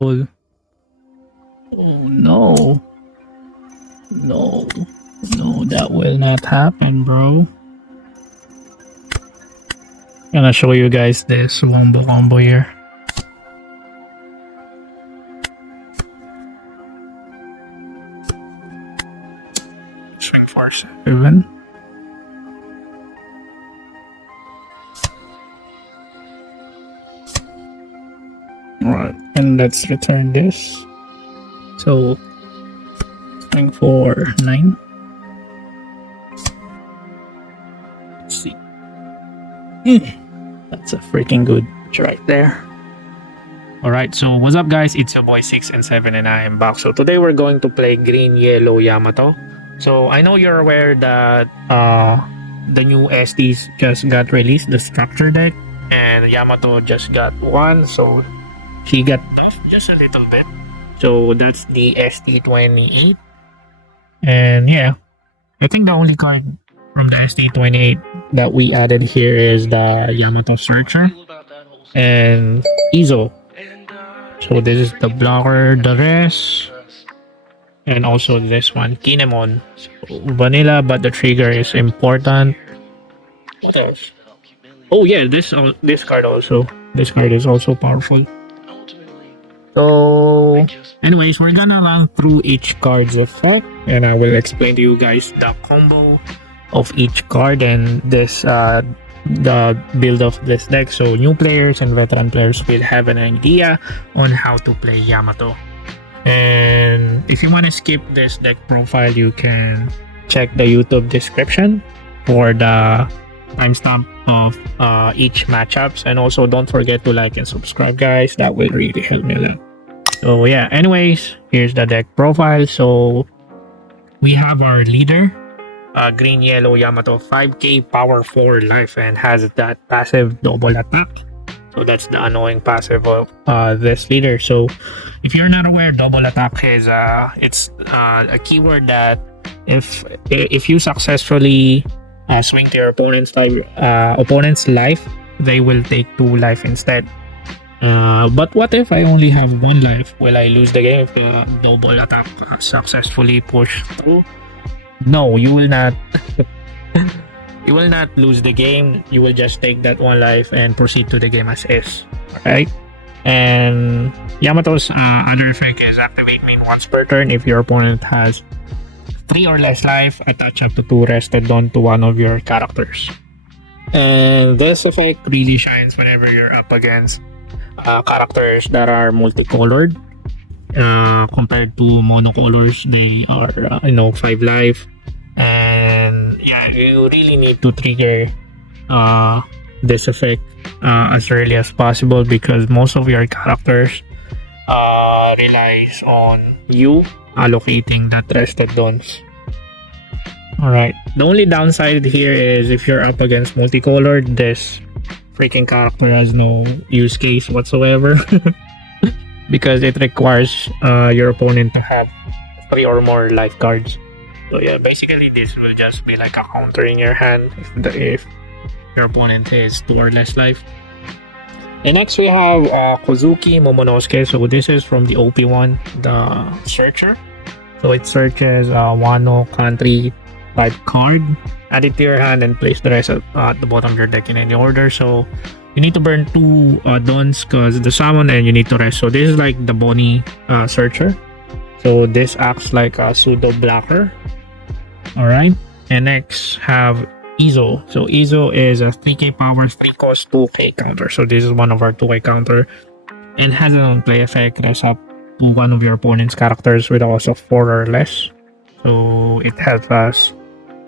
Oh no. No. No, that will not happen, bro. Gonna show you guys this wombo combo here. Swing for 7. Alright, and let's return this. So, swing for 9. Let's see. That's a freaking good pitch right there. Alright, so what's up guys? It's your boy 6 and 7 and I am back. So today we're going to play Green-Yellow Yamato. So I know you're aware that the new STs just got released, the structure deck, and Yamato just got one, so she got buffed just a little bit. So that's the ST28. And yeah, I think the only card from the ST28 that we added here is the Yamato Searcher and Izo. So this is the blocker, the rest, and also this one, Kinemon. So vanilla, but the trigger is important. What else? Oh yeah, this card also. This card is also powerful. So, anyways, we're gonna run through each card's effect, and I will explain to you guys the combo of each card and this the build of this deck. So new players and veteran players will have an idea on how to play Yamato. And if you want to skip this deck profile, you can check the YouTube description for the timestamp of each matchups. And also don't forget to like and subscribe, guys. That will really help me a lot. So yeah, anyways, here's the deck profile. So we have our leader, Green-Yellow Yamato, 5k power 4 life, and has that passive double attack. So that's the annoying passive of this leader. So if you're not aware, double attack is it's a keyword that if you successfully swing to your opponent's life, they will take 2 life instead. But what if I only have 1 life? Will I lose the game if the double attack successfully pushed through? No, you will not. You will not lose the game. You will just take that 1 life and proceed to the game as is. Alright? And Yamato's other effect is activate main once per turn. If your opponent has 3 or less life, attach up to 2 rested onto one of your characters. And this effect really shines whenever you're up against characters that are multicolored. Compared to monocolors, they are 5 life, and yeah, you really need to trigger this effect as early as possible, because most of your characters relies on you allocating that rested dons. Alright, the only downside here is if you're up against multicolored, this freaking character has no use case whatsoever. Because it requires your opponent to have 3 or more life cards. So yeah, basically this will just be like a counter in your hand if your opponent has 2 or less life. And next we have Kozuki Momonosuke. So this is from the OP one, the Searcher. So it searches Wano country type card, add it to your hand, and place the rest at the bottom of your deck in any order. So you need to burn 2 dons because the summon, and you need to rest. So this is like the BONNEY Searcher. So this acts like a pseudo blocker. Alright. And next have Izo. So Izo is a 3k power, 3 cost, 2k counter. So this is one of our 2k counter. And has an on play effect, rest up to one of your opponent's characters with a cost of 4 or less. So it helps us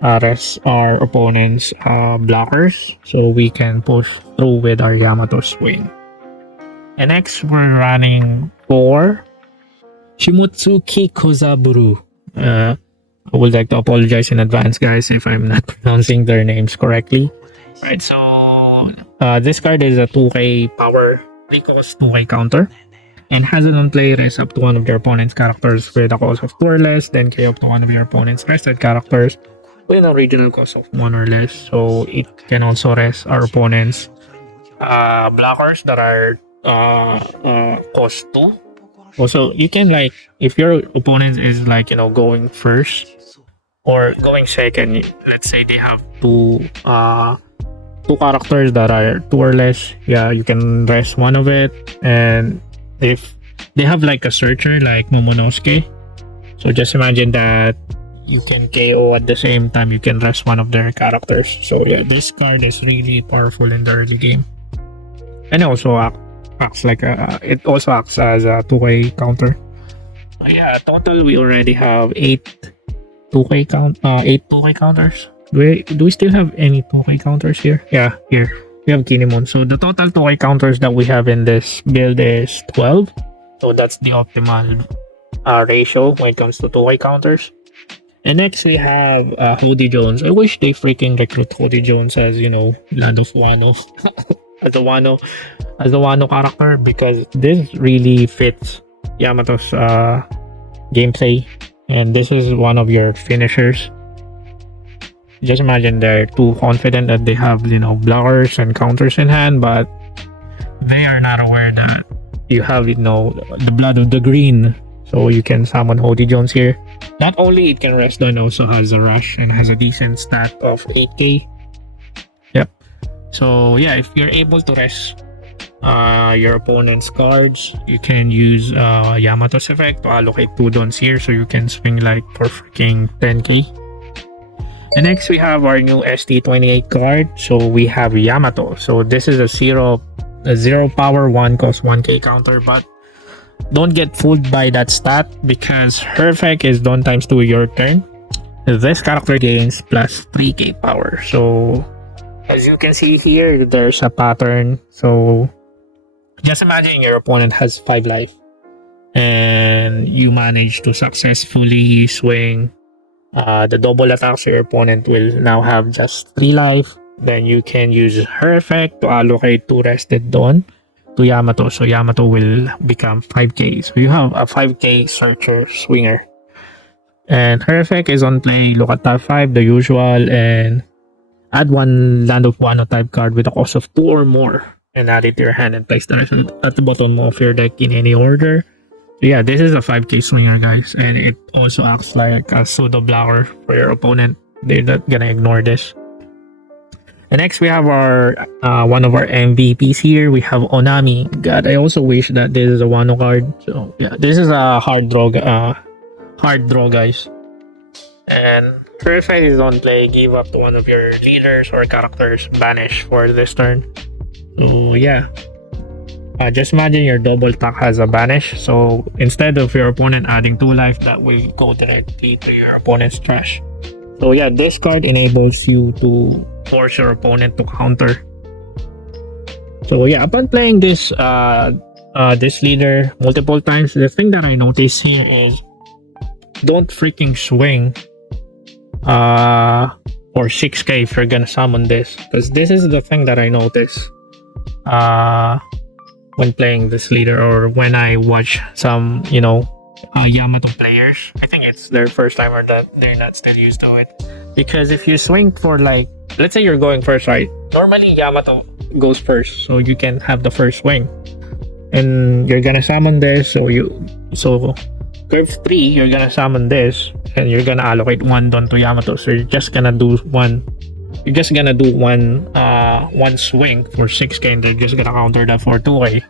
rest our opponent's blockers, so we can push through with our Yamato swing. And next we're running for Shimotsuki Kozaburu. I would like to apologize in advance, guys, if I'm not pronouncing their names correctly. Right, so this card is a 2k power, 3 cost, 2k counter, and has an on-play rest up to one of your opponent's characters with a cost of 2 or less, then K up to one of your opponent's rested characters with an original cost of 1 or less. So it can also rest our opponent's blockers that are cost 2. Also, you can like if your opponent is like going first or going second. Let's say they have two characters that are two or less. Yeah, you can rest one of it, and if they have like a searcher like Momonosuke, so just imagine that you can KO at the same time you can rest one of their characters. So yeah, this card is really powerful in the early game, and also acts like it also acts as a 2K counter. Yeah, total we already have 8 2K counters. Do we still have any 2K counters here? Yeah, here we have Kinemon. So the total 2K counters that we have in this build is 12. So that's the optimal ratio when it comes to 2K counters. And next we have Hody Jones. I wish they freaking recruit Hody Jones as Land of Wano as a Wano character, because this really fits Yamato's gameplay, and this is one of your finishers. Just imagine they're too confident that they have blockers and counters in hand, but they are not aware that you have the blood of the green, so you can summon Hody Jones here. Not only it can rest down, also has a rush and has a decent stat of 8k. Yep. So yeah, if you're able to rest your opponent's cards, you can use Yamato's effect to allocate 2 dons here, so you can swing like for freaking 10k. And next we have our new ST28 card. So we have Yamato. So this is a zero power 1 cost 1k counter, but don't get fooled by that stat, because her effect is done times 2 your turn. This character gains plus 3k power. So as you can see here, there's a pattern. So just imagine your opponent has 5 life and you manage to successfully swing the double attack, so your opponent will now have just 3 life. Then you can use her effect to allocate 2 rested Dawn to Yamato, so Yamato will become 5k. So you have a 5k searcher swinger, and her effect is on play. Look at top 5, the usual, and add 1 Land of Wano type card with a cost of 2 or more, and add it to your hand and place the rest at the bottom of your deck in any order. So yeah, this is a 5k swinger, guys, and it also acts like a pseudo blocker for your opponent. They're not gonna ignore this. And next we have our one of our MVPs here. We have Onami. God, I also wish that this is a Wano card. So yeah, this is a hard draw, guys. And her effect is on play. Give up to one of your leaders or characters. Banish for this turn. So yeah. Just imagine your double attack has a banish, so instead of your opponent adding 2 life, that will go directly to your opponent's trash. So yeah, this card enables you to force your opponent to counter. So yeah, upon playing this this leader multiple times, the thing that I noticed here is don't freaking swing for 6k if you're gonna summon this, because this is the thing that I noticed when playing this leader, or when I watch some Yamato players. I think it's their first time, or that they're not still used to it. Because if you swing for, like, let's say you're going first, right? Normally Yamato goes first, so you can have the first swing, and you're gonna summon this. So curve 3, you're gonna summon this, and you're gonna allocate 1 don to Yamato. So you're just gonna do one swing for 6k, and they're just gonna counter that for 2k.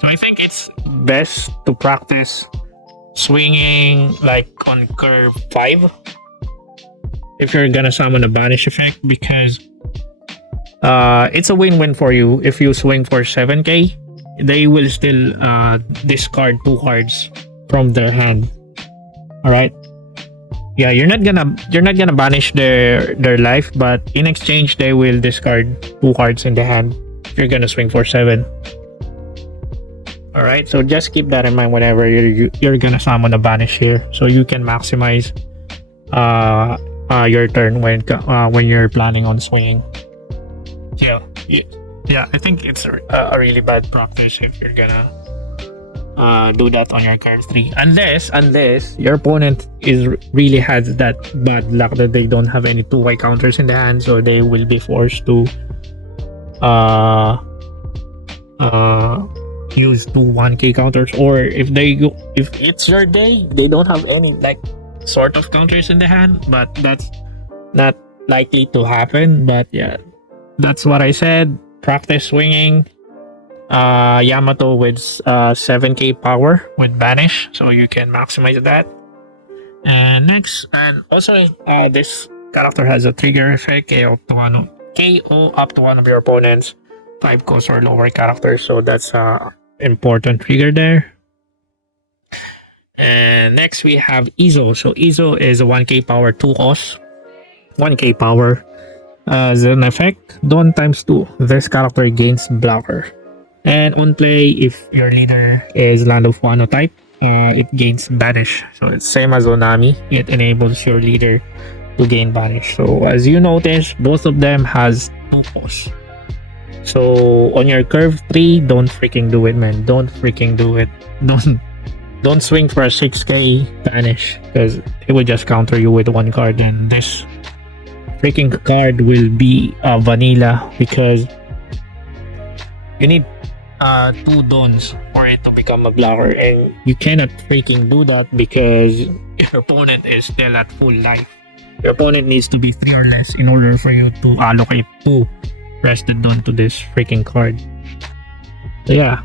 So I think it's best to practice swinging like on curve 5 if you're gonna summon a banish effect, because it's a win-win for you. If you swing for 7k, they will still discard 2 cards from their hand. All right. Yeah, you're not gonna banish their life, but in exchange they will discard 2 cards in the hand if you're gonna swing for 7. All right, so just keep that in mind whenever you're gonna summon a banish here, so you can maximize your turn when you're planning on swinging. Yeah, I think it's a really bad practice if you're gonna do that on your curve 3, unless your opponent really has that bad luck that they don't have any 2 counters in the hand, so they will be forced to use two 1k counters, or if it's your day, they don't have any like sort of counters in the hand, but that's not likely to happen. But yeah, that's what I said. Practice swinging Yamato with 7k power with banish, so you can maximize that. And next, and also this character has a trigger effect, KO up to one of your opponents 5 cost or lower characters, so that's important trigger there. And next we have Izo. So Izo is a 1k power 2 cost, 1k power. As an effect, Dawn ×2. This character gains blocker. And on play, if your leader is Land of Wano type, it gains banish. So it's same as Onami. It enables your leader to gain banish. So as you notice, both of them has 2 costs. So on your curve 3, don't freaking do it, man. Don't freaking do it. Don't swing for a 6k banish, because it will just counter you with 1 card, and this freaking card will be vanilla, because you need 2 dons for it to become a blocker, and you cannot freaking do that because your opponent is still at full life. Your opponent needs to be 3 or less in order for you to allocate 2 rested don to this freaking card. So yeah,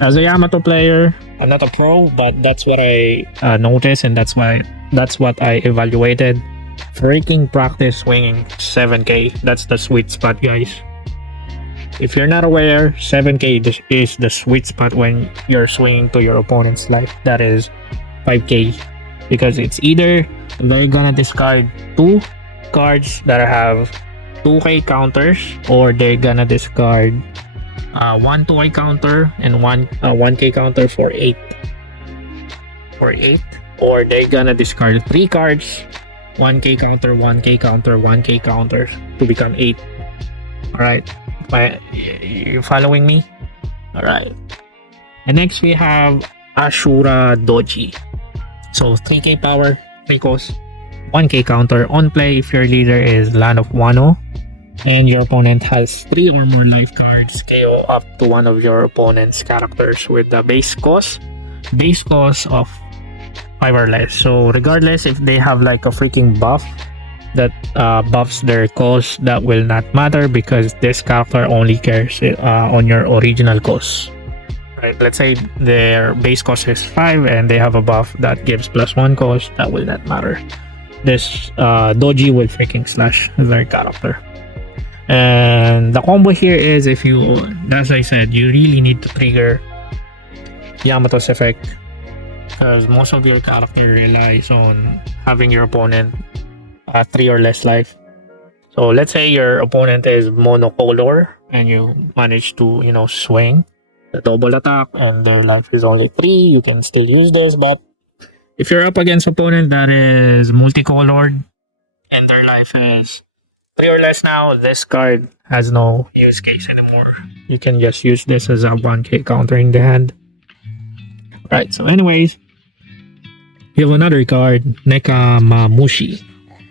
as a Yamato player, I'm not a pro, but that's what I noticed, and that's what I evaluated. Freaking practice swinging 7k. That's the sweet spot, guys. If you're not aware, 7k is the sweet spot when you're swinging to your opponent's life. That is 5k, because it's either they're gonna discard 2 cards that have 2k counters, or they're gonna discard 1 2k counter and 1k counter for 8, or they're gonna discard 3 cards, 1k counter, 1k counter, 1k counter to become 8. Alright, you following me? Alright. And next we have Ashura Doji. So 3k power, 3 cost, 1k counter. On play, if your leader is Land of Wano and your opponent has 3 or more life cards, KO up to one of your opponent's characters with the base cost of 5 or less. So regardless if they have like a freaking buff that buffs their cost, that will not matter, because this character only cares on your original cost. Right? Let's say their base cost is 5 and they have a buff that gives +1 cost, that will not matter. This Doji will freaking slash their character. And the combo here is, if you, as I said, you really need to trigger Yamato's effect, because most of your character relies on having your opponent 3 or less life. So let's say your opponent is monocolor and you manage to, swing the double attack and their life is only 3, you can still use this. But if you're up against opponent that is multicolored and their life is 3 or less now, this card has no use case anymore. You can just use this as a 1k counter in the hand. Right, so anyways, we have another card, Nekamamushi.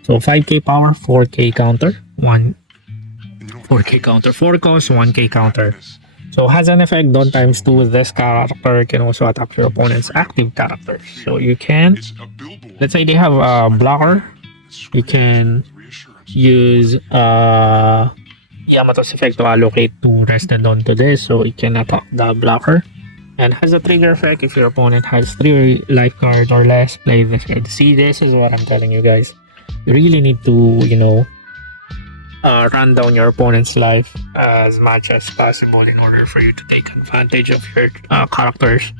So 5k power, 4k counter, 4k counter, 4 cost, 1k counter. So has an effect, Dawn ×2. This character can also attack your opponent's active character. So you can, let's say they have a blocker, you can use Yamato's effect to allocate 2 rested on to this, so it can attack the blocker. And has a trigger effect, if your opponent has 3 life cards or less, play this card. See, this is what I'm telling you guys. You really need to, run down your opponent's life as much as possible in order for you to take advantage of your characters.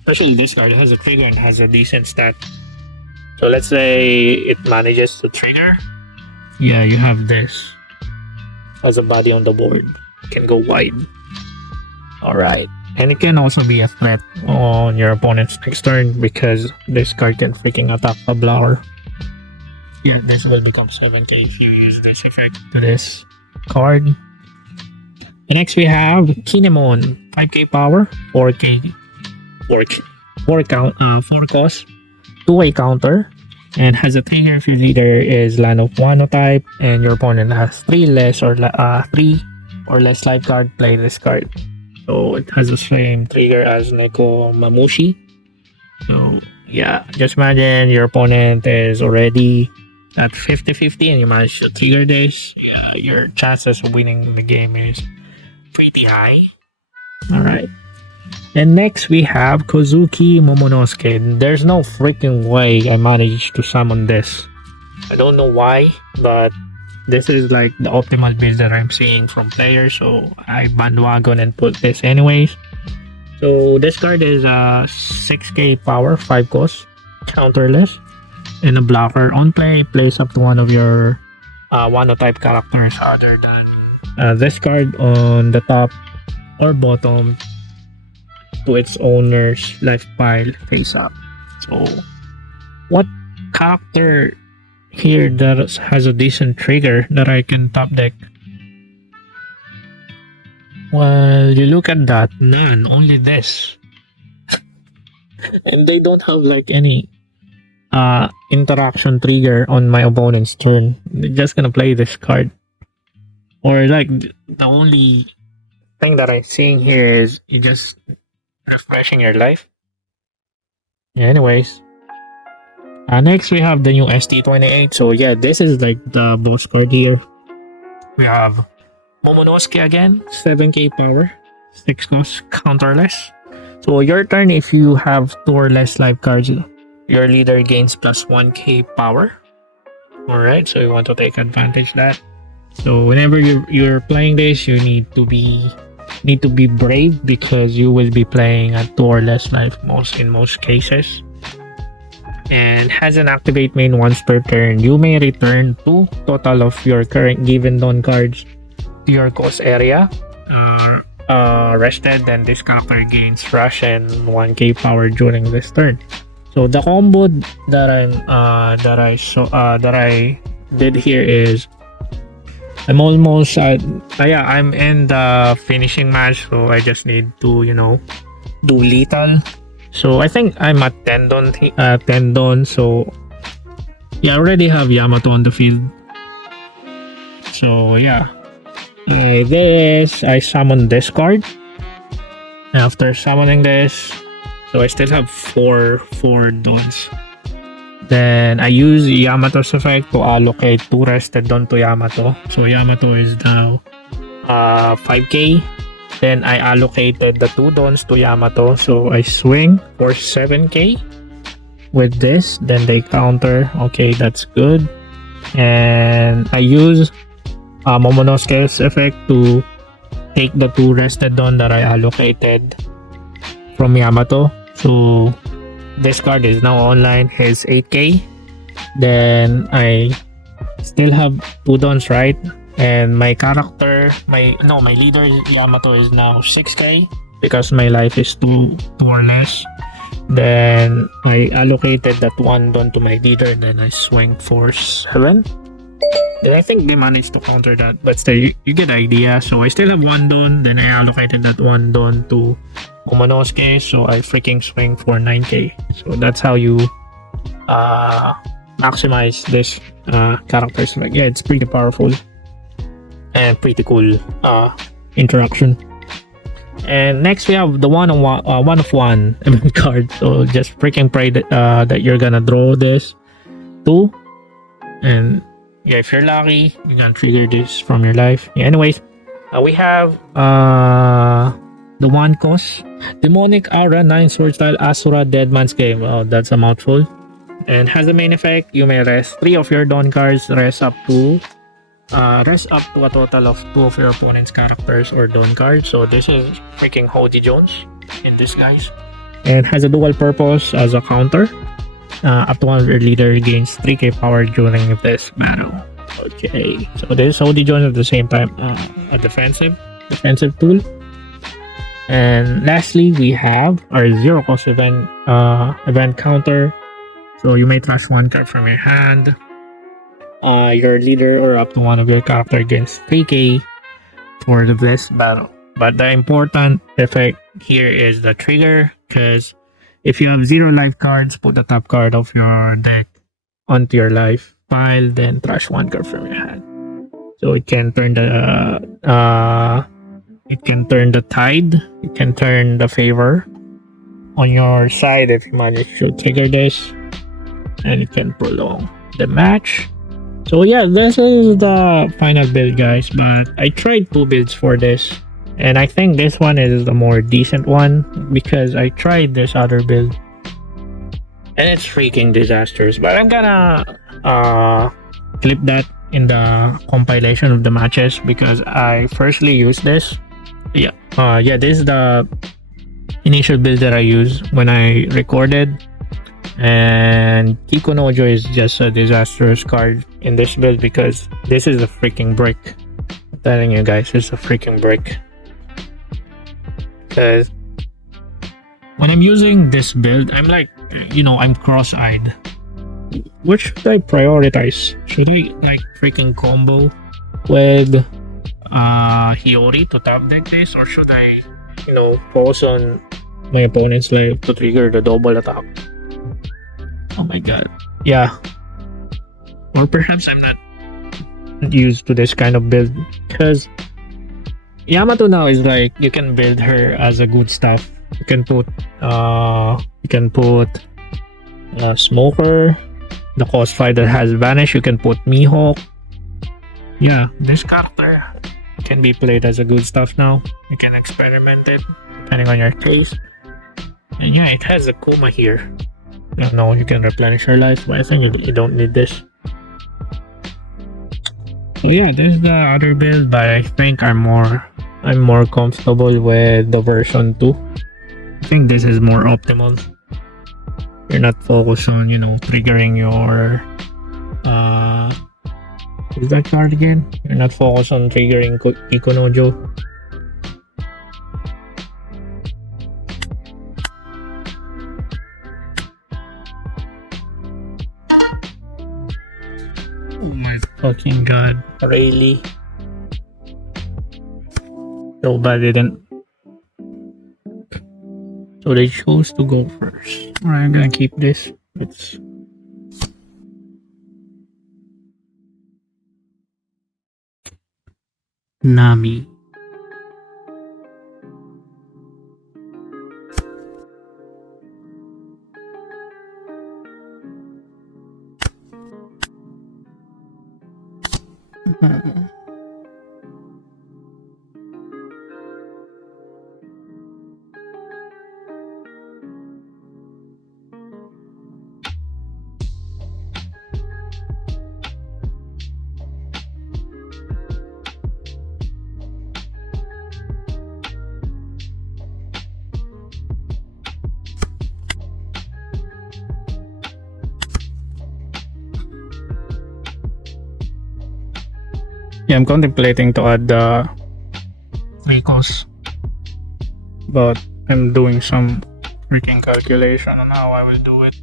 Especially this card has a trigger and has a decent stat. So let's say it manages to trigger. Yeah, you have this as a body on the board. It can go wide. Alright. And it can also be a threat on your opponent's next turn, because this card can freaking attack a blocker. Yeah, this will become 7k if you use this effect to this card. And next we have Kinemon. 5k power, 4 cost, 2k counter, and has a trigger if your leader is Land of Wano type and your opponent has 3 or less life card, play this card. So it has the same trigger as Neko Mamushi. So yeah, just imagine your opponent is already at 50-50 and you manage to trigger this. Yeah, your chances of winning the game is pretty high. Alright. And next we have Kozuki Momonosuke. There's no freaking way I managed to summon this. I don't know why, but this is like the optimal build that I'm seeing from players, so I bandwagon and put this anyways. So this card is a 6k power, 5 cost, counterless, and a blocker. On play, place up to one of your Wano type characters other than this card on the top or bottom to its owner's life pile face up. So what character here that has a decent trigger that I can top deck? Well, you look at that, none, only this. And they don't have like any interaction trigger on my opponent's turn. They're just gonna play this card. Or like the only thing that I'm seeing here is you just refreshing your life. Yeah, anyways. Next we have the new ST28. So yeah, this is like the boss card here. We have Momonosuke again, 7k power, 6 cost, counterless. So your turn, if you have 2 or less life cards, your leader gains plus 1k power. Alright, so you want to take advantage of that. So whenever you're playing this, you need to be brave because you will be playing at 2 or less life in most cases. And has an activate main once per turn. You may return 2 total of your current given Dawn cards to your coast area rested, then this character gains rush and 1k power during this turn. So the combo that I did here is I'm almost I'm in the finishing match, so I just need to do lethal. So I think I'm at 10 Don, so yeah, I already have Yamato on the field. So yeah, this I summoned this card. After summoning this, so I still have four Dons. Then I use Yamato's effect to allocate 2 rested Don to Yamato. So Yamato is now 5k. Then I allocated the 2 Dons to Yamato, so I swing for 7k with this. Then they counter. Okay, that's good. And I use Momonosuke's effect to take the 2 rested Don that I allocated from Yamato. So this card is now online. His 8k. Then I still have 2 Dons, right? And my character, my leader Yamato is now 6k because my life is 2 or less. Then I allocated that 1 Don to my leader, then I swing for 7. Then I think they managed to counter that, but still, you get the idea. So I still have 1 Don, then I allocated that 1 Don to Momonosuke, so I freaking swing for 9k. So that's how you maximize this character's effect. Yeah, it's pretty powerful and pretty cool interaction. And next we have the one of one event card. So just freaking pray that you're gonna draw this 2, and yeah, if you're lucky, you can trigger this from your life. Yeah, anyways, we have the 1 cost Demonic Aura 9 sword style Asura Deadman's Game. Oh, that's a mouthful. And has the main effect, you may rest 3 of your Dawn cards, rest up to a total of 2 of your opponent's characters or Dawn cards. So this is freaking Hody Jones in disguise. And has a dual purpose as a counter. Up to one of your leader gains 3k power during this battle. Okay, so this is Hody Jones at the same time a defensive tool. And lastly, we have our 0 cost event counter. So you may trash 1 card from your hand. Your leader or up to one of your character gains 3k for this battle. But the important effect here is the trigger, because if you have 0 life cards, put the top card of your deck onto your life pile, then trash 1 card from your hand. So it can turn the It can turn the tide. It can turn the favor on your side if you manage to trigger this, and it can prolong the match. So yeah, this is the final build, guys, but I tried 2 builds for this, and I think this one is the more decent one because I tried this other build and it's freaking disastrous. But I'm gonna clip that in the compilation of the matches because I firstly used this. Yeah, this is the initial build that I used when I recorded. And Kikunojo is just a disastrous card in this build because this is a freaking brick. I'm telling you guys, it's a freaking brick. Because when I'm using this build, I'm like, I'm cross-eyed. What should I prioritize? Should I like freaking combo with Hiyori to top deck this, or should I, focus on my opponent's life to trigger the double attack? Oh my god. Yeah. Or perhaps I'm not used to this kind of build because Yamato now is like you can build her as a good stuff. You can put Smoker, the Coast Fighter has vanished, you can put Mihawk. Yeah, this character can be played as a good stuff now. You can experiment it depending on your taste. And yeah, it has a Kuma here. No, you can replenish your life, but I think you don't need this. So yeah, this is the other build, but I think I'm more comfortable with the version 2. I think this is more optimal. You're not focused on, triggering your what's that card again? You're not focused on triggering Ikunojo. Oh my fucking god. RAYLEIGH. So bad they didn't. So they chose to go first. Alright, I'm gonna keep this. It's Nami. Yeah, I'm contemplating to add the Ricos, but I'm doing some freaking calculation on how I will do it.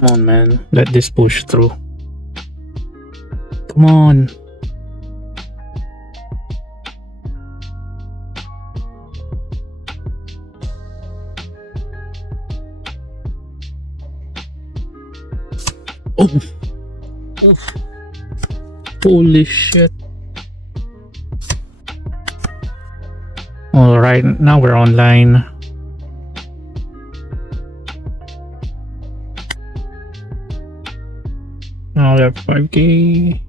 Come on, man. Let this push through. Come on. Oh. Oof. Holy shit. Alright, now we're online. Now we have 5k.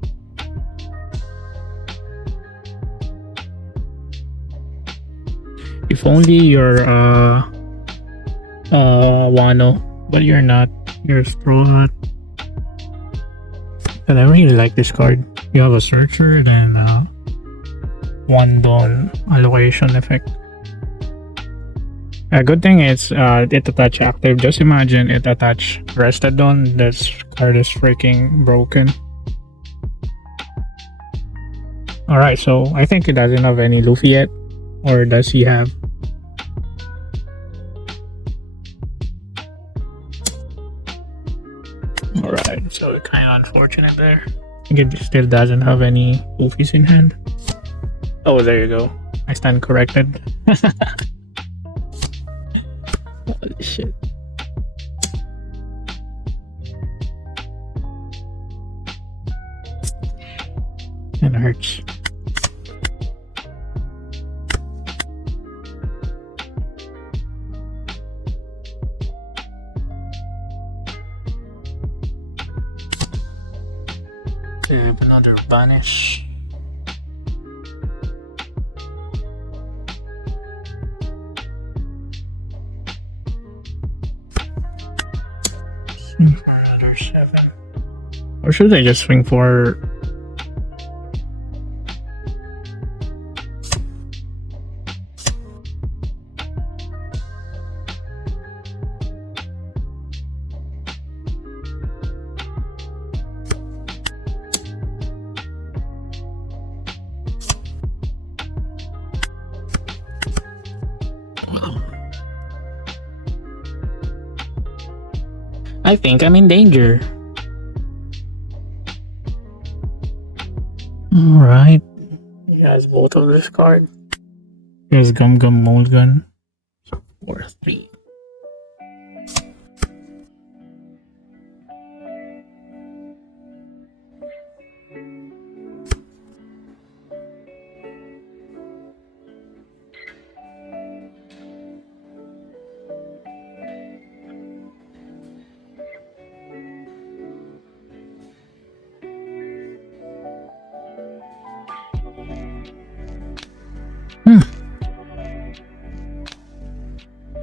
If only you're Wano, but you're not. You're Straw Hat. But I really like this card. You have a searcher, then one Dawn allocation effect. A good thing is it attach active. Just imagine it attach rested on. This card is freaking broken. Alright, so I think he doesn't have any Luffy yet. Or does he have? Alright, so kind of unfortunate there. I think it still doesn't have any Luffys in hand. Oh, there you go. I stand corrected. Holy shit. It hurts. We have another banish. Swing for another 7. Or should I just swing for... I think I'm in danger. Alright. He has both of this card. Here's Gum Gum Mold Gun. So 4-3.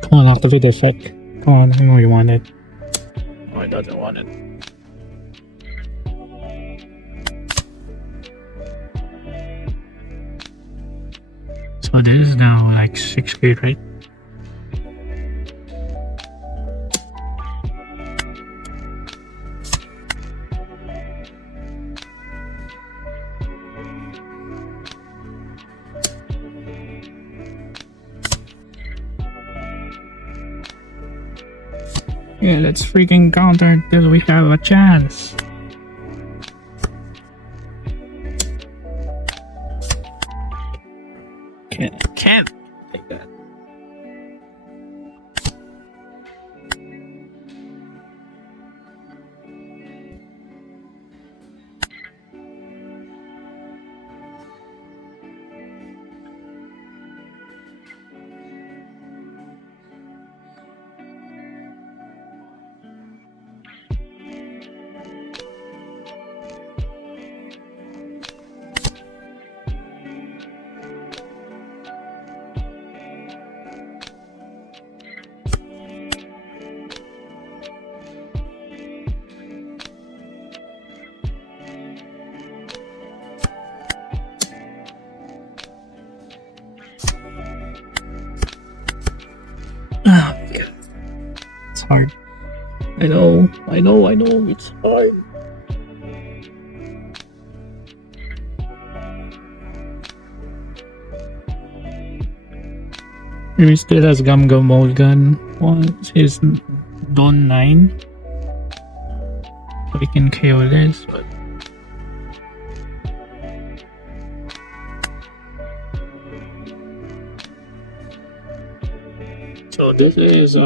Come on, activate the effect. Come on, I know you want it. Oh, it doesn't want it. So this is now like 6K, right? Yeah, let's freaking counter till we have a chance. Can't take that. It's hard. I know, it's hard. He still has Gum Gum Mold Gun. Once his Dawn 9. So we can KO this, but so this is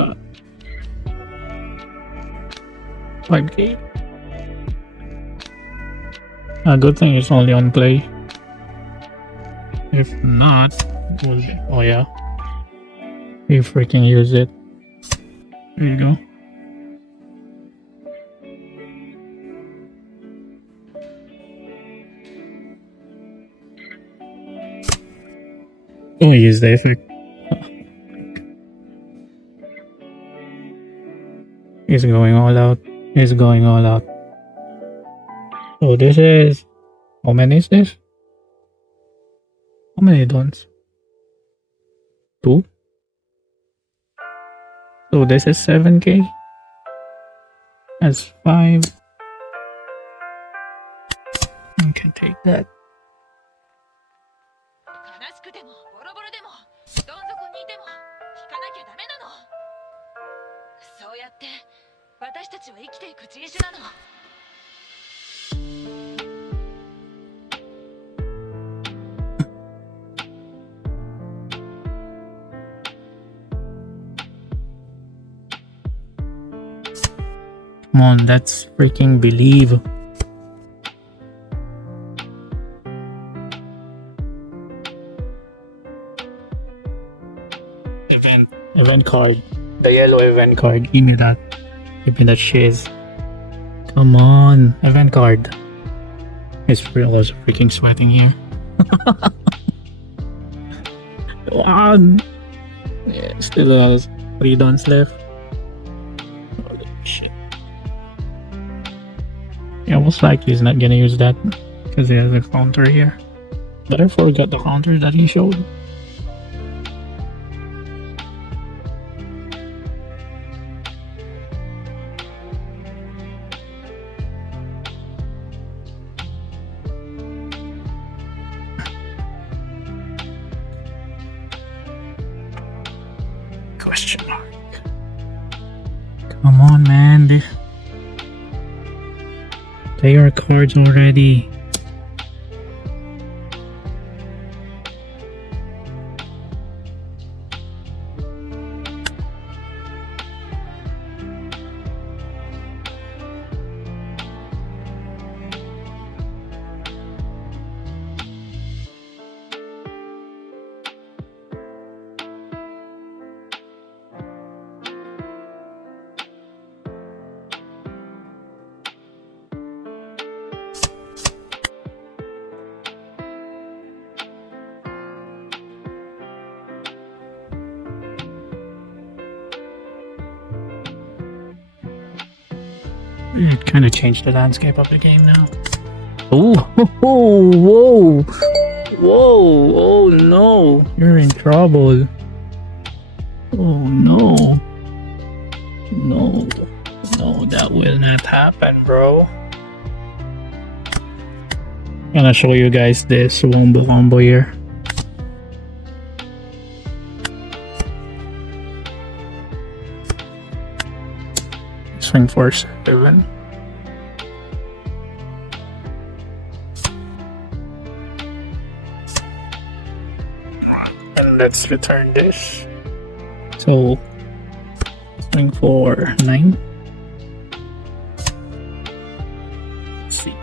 5K. A good thing it's only on play. If not, we'll be, oh yeah. We freaking use it. There you go. Oh, use the effect. He's going all out. He's going all out. So this is... How many is this? How many dons? 2? So this is 7K. That's 5. I can take that. Come on, that's freaking believe. Event card. The yellow event card. Give me that. Give me that shiz. Come on. Event card. It's real. I was freaking sweating here. Come on. Yeah, still has 3 dons left. Holy shit. Yeah, most likely he's not gonna use that because he has a counter here. But I forgot the counter that he showed. Question mark. Come on, man. Play your cards already. It kind of changed the landscape of the game now. Oh, whoa, whoa, oh no, you're in trouble. Oh no, no, no, that will not happen, bro. I'm gonna show you guys this wombo combo here. Swing for 7. And let's return this. So swing for 9. Let's see.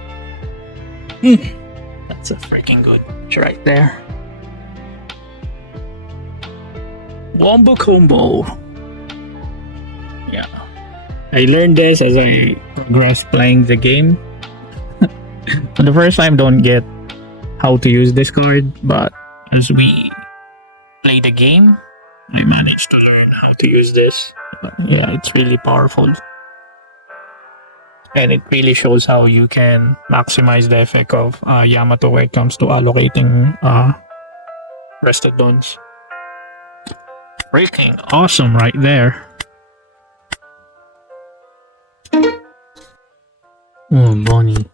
That's a freaking good pitch right there. Wombo combo. Yeah. I learned this as I progress playing the game. For the first time, don't get how to use this card, but as we play the game, I managed to learn how to use this. But yeah, it's really powerful. And it really shows how you can maximize the effect of Yamato when it comes to allocating rested dons. Freaking awesome right there. Oh, BONNEY.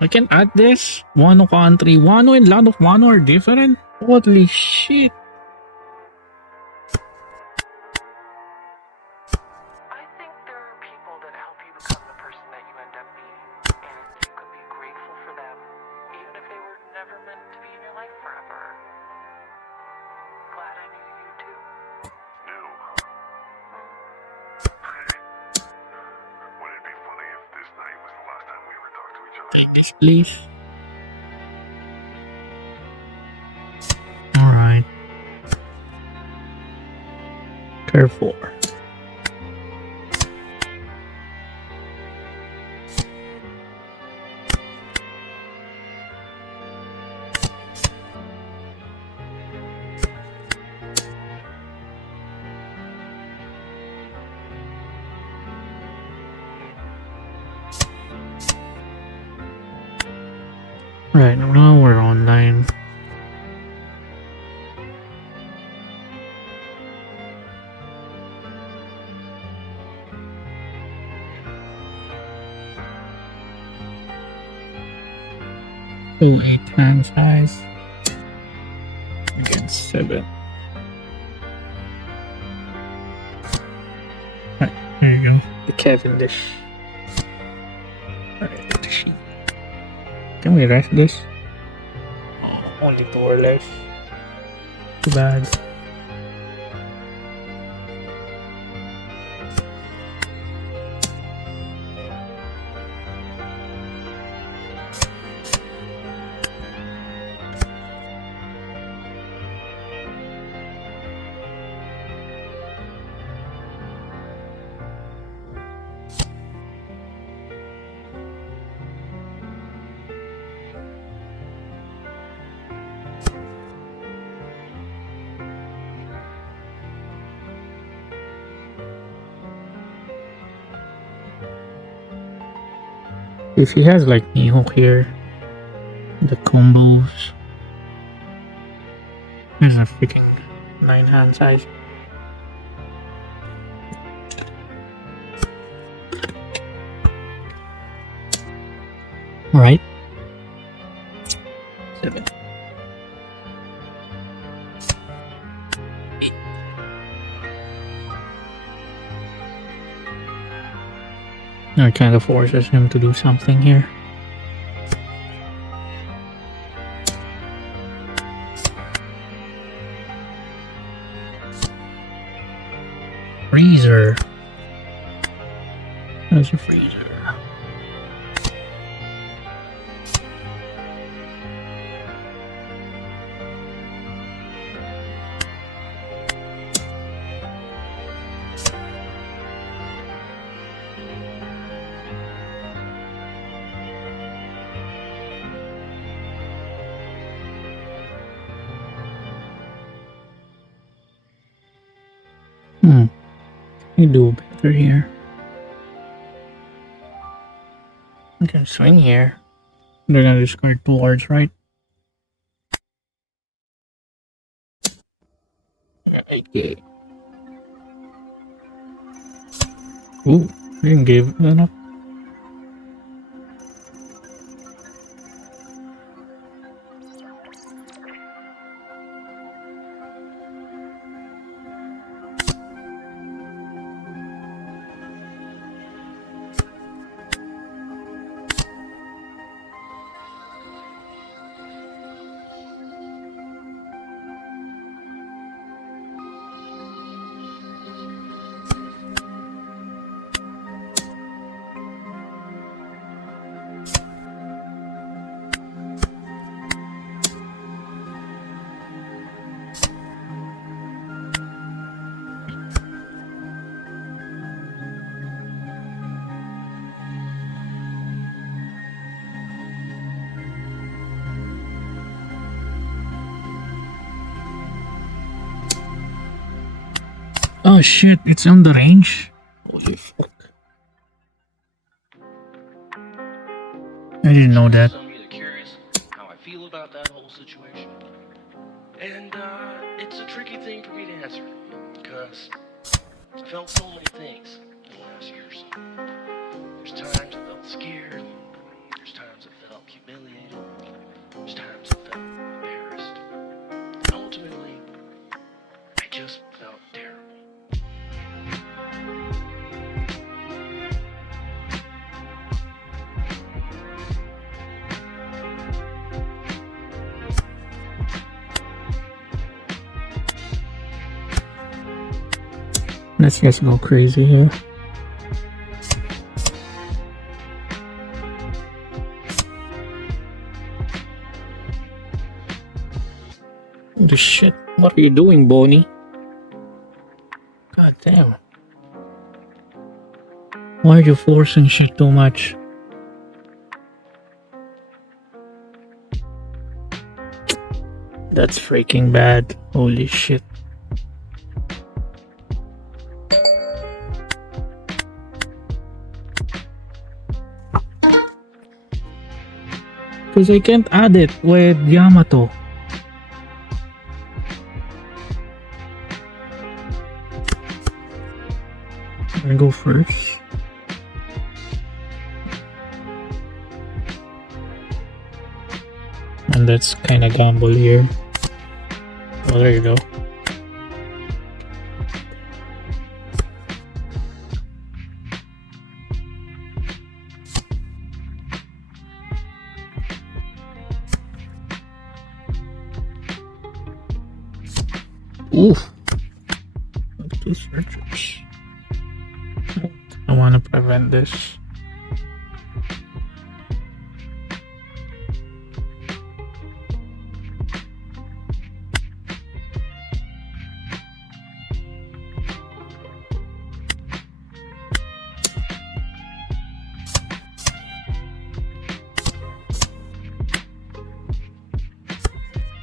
I can add this. Wano country. Wano and land of Wano are different. Holy shit. Please. Alright. Curve 4. Right, now we're online. So 8 hand size against 7. Right, there you go. The Cavendish. Alright, the sheet. Can we rest this? Oh, only 2 or less. Too bad. If he has like Mihawk here, the combos. There's a freaking 9 hand size. Alright. 7. 8. It kind of forces him to do something here. Freezer. There's a freezer. You do better here. I can swing here. They're gonna discard 2 cards, right? Okay. Ooh, I didn't give enough. Oh shit, it's on the range? Holy fuck. I didn't know that. I'm either curious how I feel about that whole situation. And it's a tricky thing for me to answer. Because I felt so many things in the last year or so. There's times I felt scared. There's times I felt humiliated. There's times I felt embarrassed. And ultimately, I just felt terrible. Let's just go crazy here. Holy shit, what are you doing, Bonnie? God damn. Why are you forcing shit too much? That's freaking bad. Holy shit. Because I can't add it with Yamato. I go first. one that's kind of gamble here. Oh, there you go. Oof. Two searches. I want to prevent this.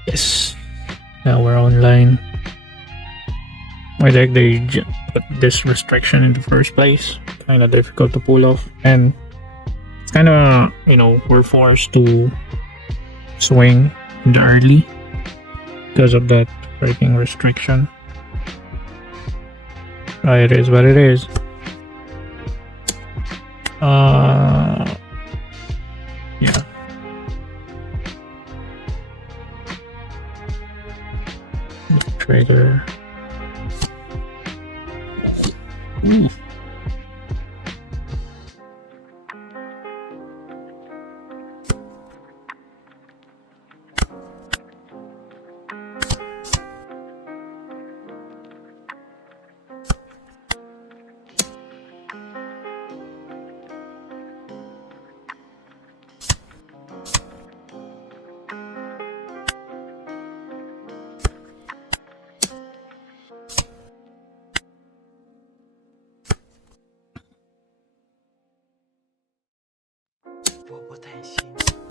Yes. Now we're online. Why did they put this restriction in the first place? Kind of difficult to pull off, and it's kind of, you know, we're forced to swing in the early because of that freaking restriction. It is what it is. Yeah. Trader. Ooh.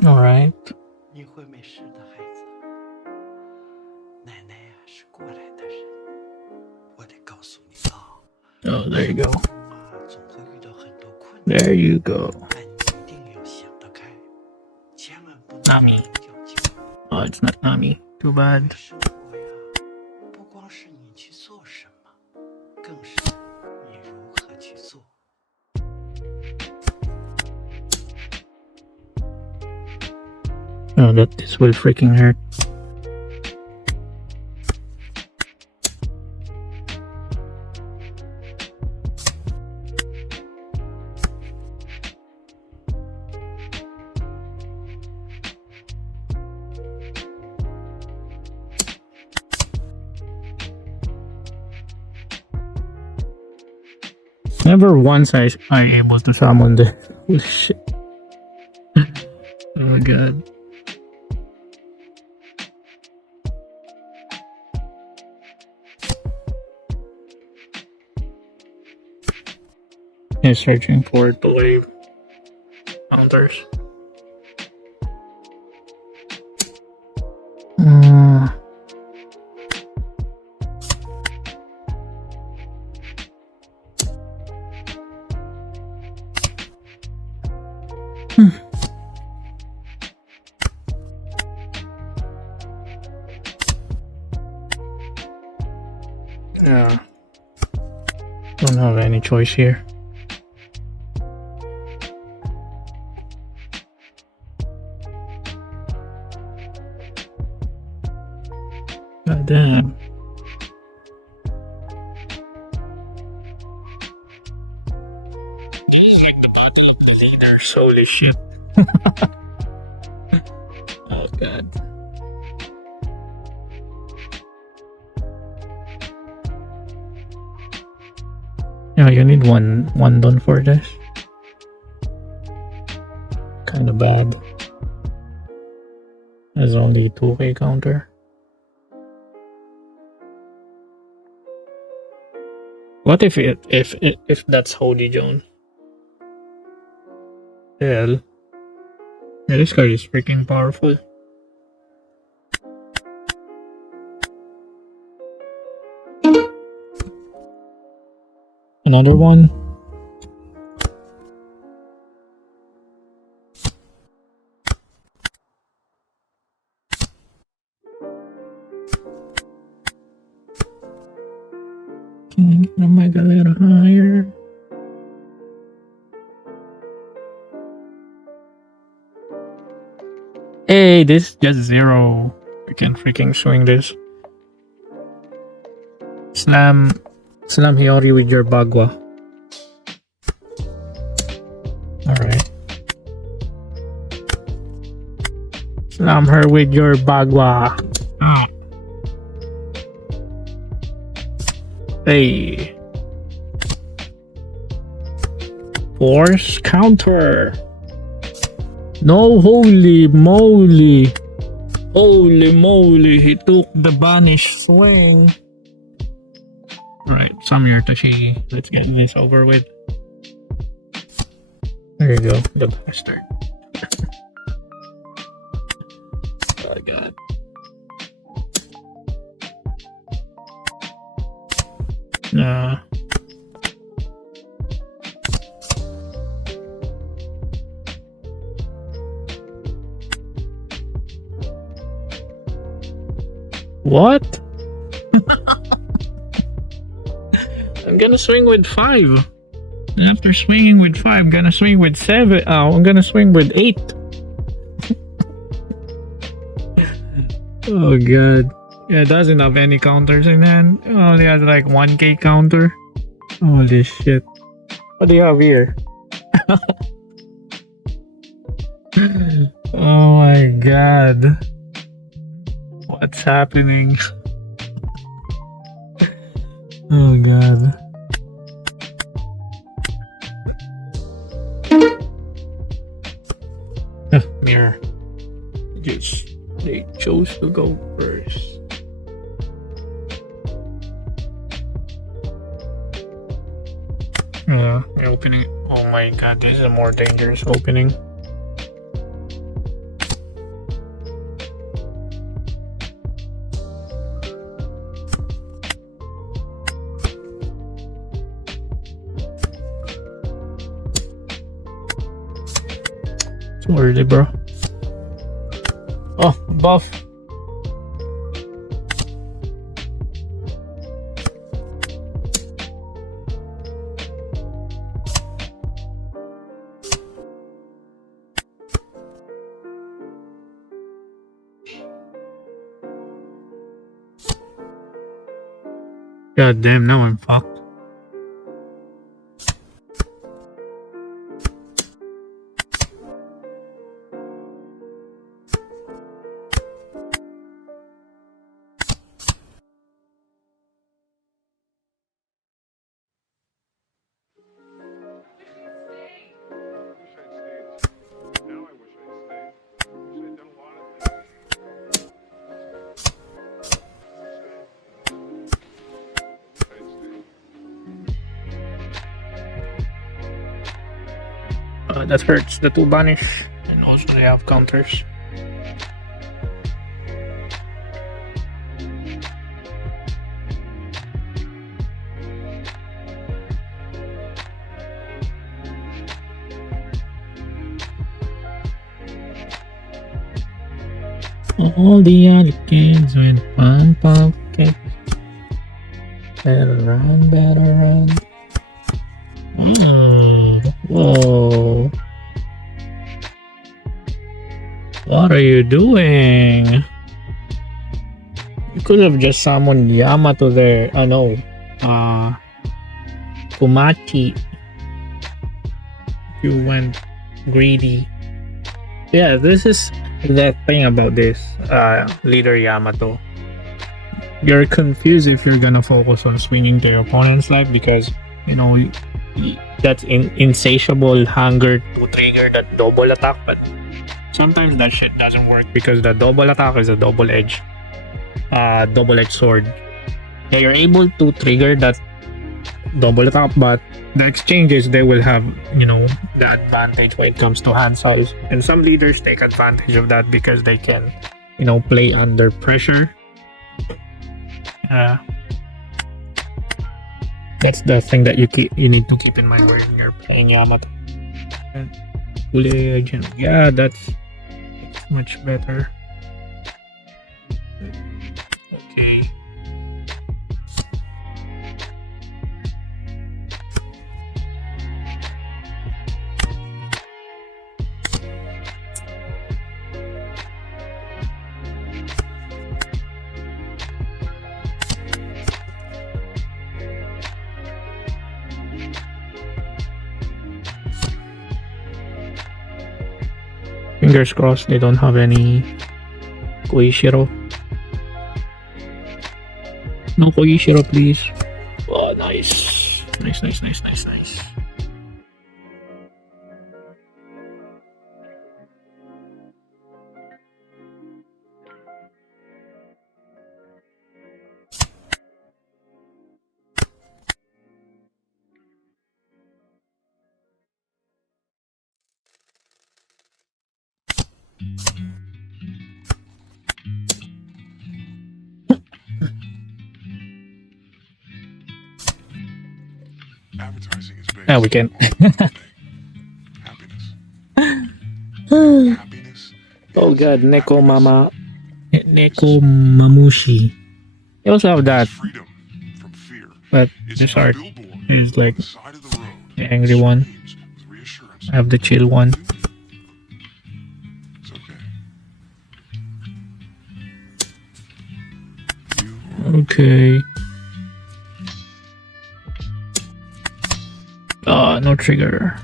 All right. Oh, there you go. There you go. Nami. Oh, it's not Nami. Too bad. Oh, this will freaking hurt. Never once I able to summon the oh shit. Oh god. He's searching for delay counters. Yeah. Don't have any choice here. God damn. This is like the battle of the leaders. Holy shit. Oh god. Yeah, you need one done for this. Kinda bad. There's only 2K counter. What if that's Hody Joan? Hell. Yeah, this card is freaking powerful. Another one. Can you get my galera higher? Hey, this is just zero. I can freaking swing this. Slam Hiyori with your Bagua. Alright. Slam her with your Bagua. Oh. Hey. Force counter. No, holy moly. Holy moly, he took the banish swing. Right, Samir Toshigi. Let's get this over with. There you go, the bastard. Oh god. What? I'm gonna swing with 5. After swinging with 5, I'm gonna swing with 7. Oh, I'm gonna swing with 8. Oh god. Yeah, it doesn't have any counters in hand. It only has like 1k counter. Holy shit. What do you have here? Oh my god. What's happening? Oh god. Mirror. They chose to go first. Opening. Oh my god, this is a more dangerous opening. Too early, bro. Oh, buff. God damn, now I'm fucked. That hurts the 2 banish, and also they have counters. All the other kids with fun pockets. Better run. Oh, whoa. What are you doing? You could have just summoned Yamato there. No. Kumachi. You went greedy. Yeah, this is the thing about this leader Yamato. You're confused if you're gonna focus on swinging to your opponent's life because, you know, that's insatiable hunger to trigger that double attack, but sometimes that shit doesn't work because the double attack is a double-edged sword. Yeah, you're able to trigger that double attack, but the exchanges, they will have, you know, the advantage when it comes to hand size. And some leaders take advantage of that because they can, you know, play under pressure. That's the thing that you need to keep in mind when you're playing Yamato. Yeah, that's much better. Okay. Fingers crossed they don't have any Koishiro. No Koishiro, please. Oh, nice. Nice. Advertising is based Yeah, we can. happiness. Happiness Oh is god, Neko happiness. Mama. Neko Mamushi. They also have that, It's freedom from fear. but It's this a art billboard is on like the side of the road. the angry one. Screams with reassurance. I have the chill one. It's okay. You are Okay. No trigger.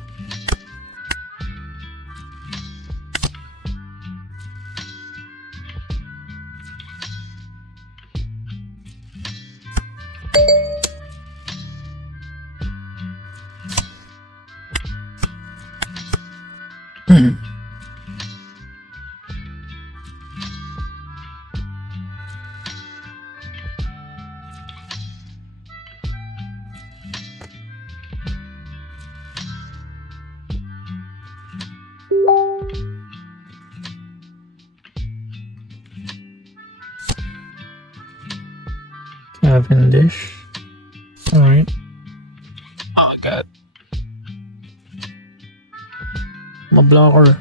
Cavendish. Alright. Oh god. I'm a blocker.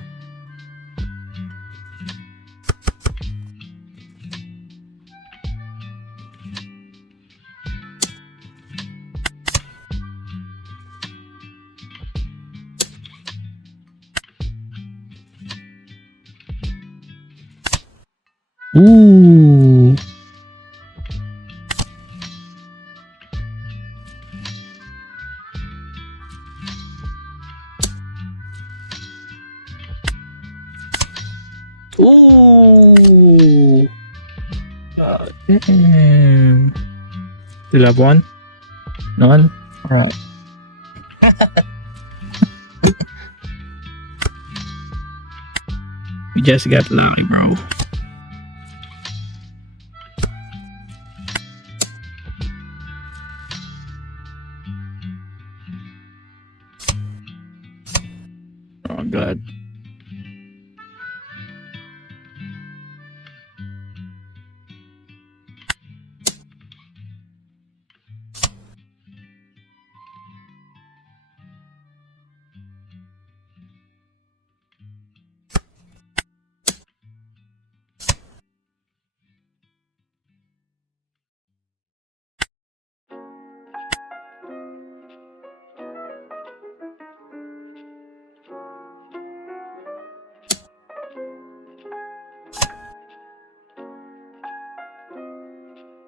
Ooh. Ooh. Damn. Still have one? None? Alright. We just got lucky, bro. Oh god.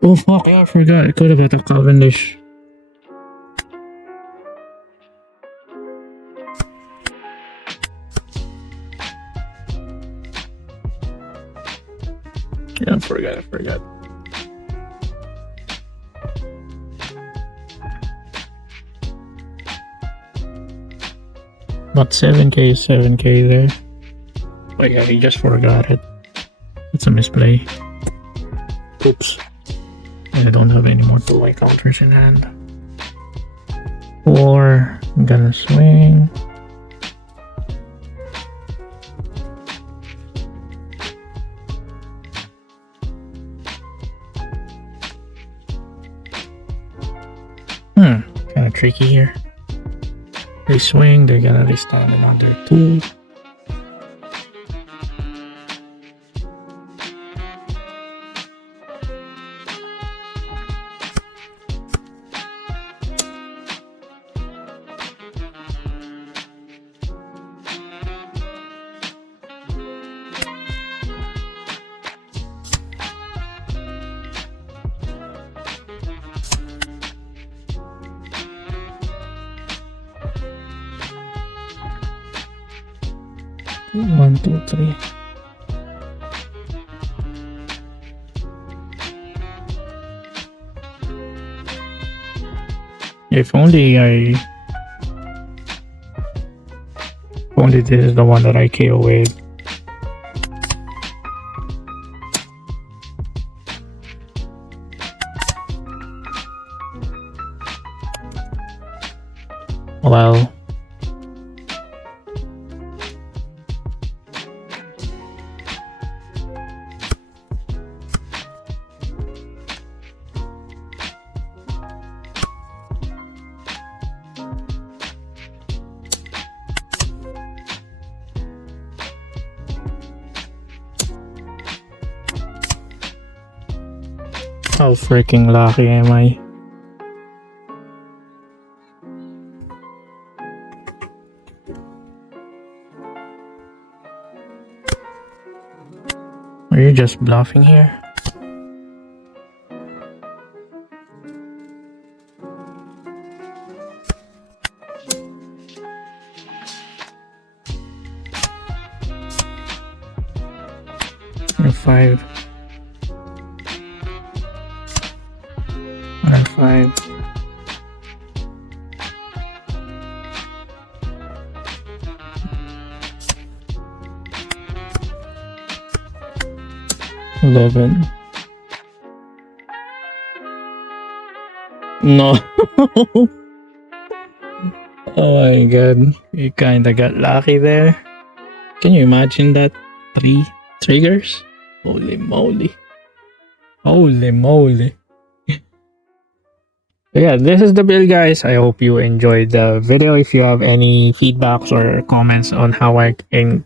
Oh fuck, I forgot. I could have got a Cavendish. Yeah, I forgot. Not 7k, 7k there. But yeah, he just forgot it. It's a misplay. Oops. I don't have any more two-way counters in hand. 4, I'm gonna swing. Kinda tricky here. They swing, they're gonna restand another 2. 1, 2, 3. If only this is the one that I KO with. Well, how freaking lucky am I? Are you just bluffing here? Five. 5. $11. No. Oh my god. You kinda got lucky there. Can you imagine that? 3 triggers? Holy moly. Holy moly. So yeah, this is the build, guys. I hope you enjoyed the video. If you have any feedbacks or comments on how I can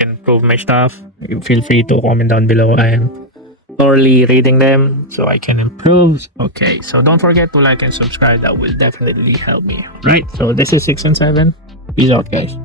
improve my stuff, feel free to comment down below. I am thoroughly reading them so I can improve. Okay, so don't forget to like and subscribe. That will definitely help me. Right, so this is 6 and 7. Peace out, guys.